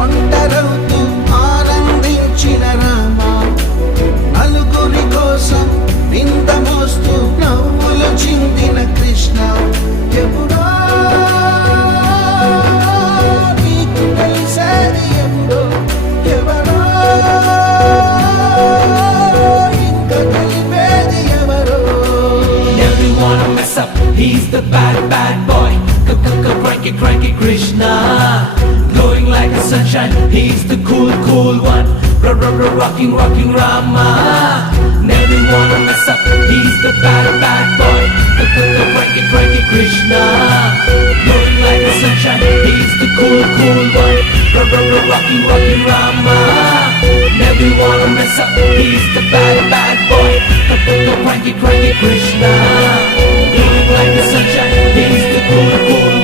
ఒంటరవుతూ ఆనందించిన రామ, నలుగురి కోసం నింద మోస్తూ నవ్వులు చిందిన కృష్ణ, ఎప్పుడో నీకు తెలిసేది ఎప్పుడో, ఎవరో ఇంకా తెలిపేది ఎవరో. Never wanna mess up, he's the bad, bad boy. Cranky, cranky Krishna. Glowing like the sunshine, he's the cool, cool one. Rocking, rocking Rama. Never wanna mess up, he's the bad, bad boy. Cranky, cranky Krishna. Glowing like the sunshine, he's the cool, cool one. Rocking, rocking Rama. Never wanna mess up, he's the bad, bad boy. Cranky, cranky Krishna. Glowing like the sunshine, he's the cool, cool